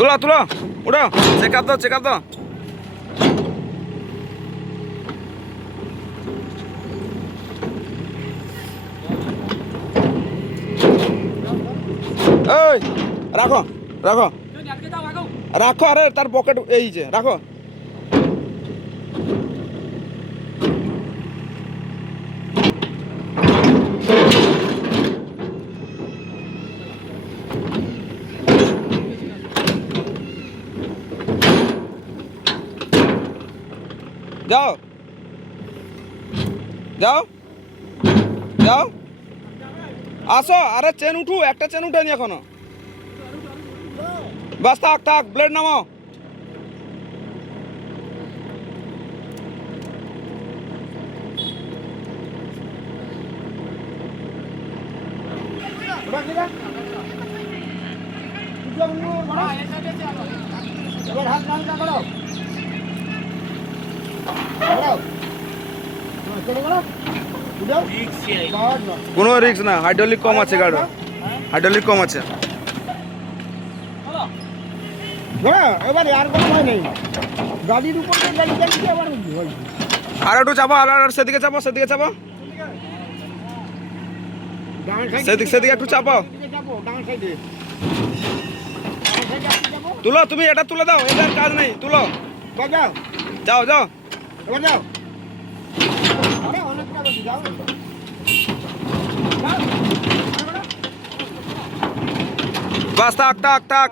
তুলো তুলো উঠো, চেক আপ দাও, চেক আপ দাও। এই রাখো রাখো রাখো, আরে তার পকেট এই যে রাখো। যাও যাও যাও, আসো। আরে চেন উঠু, একটা চেন উঠেনি এখনো। বাস থাক থাক, ব্লেড নামাও। কোনো রিস্ক না, হাইড্রোলিক কম আছে গাড়ি, হাইড্রোলিক কম আছে। এবার আর কোনো ভয় নেই, গাড়ির উপরে গাড়ি চালিয়ে আবার আর একটু চাপো, আর সেদিকে চাপো, সেদিকে চাপো, সেদিকে একটু চাপো। তুলো, তুমি এটা তুলে দাও, এটার কাজ নেই, তুলো। যাও যাও বাস থাক থাক থাক।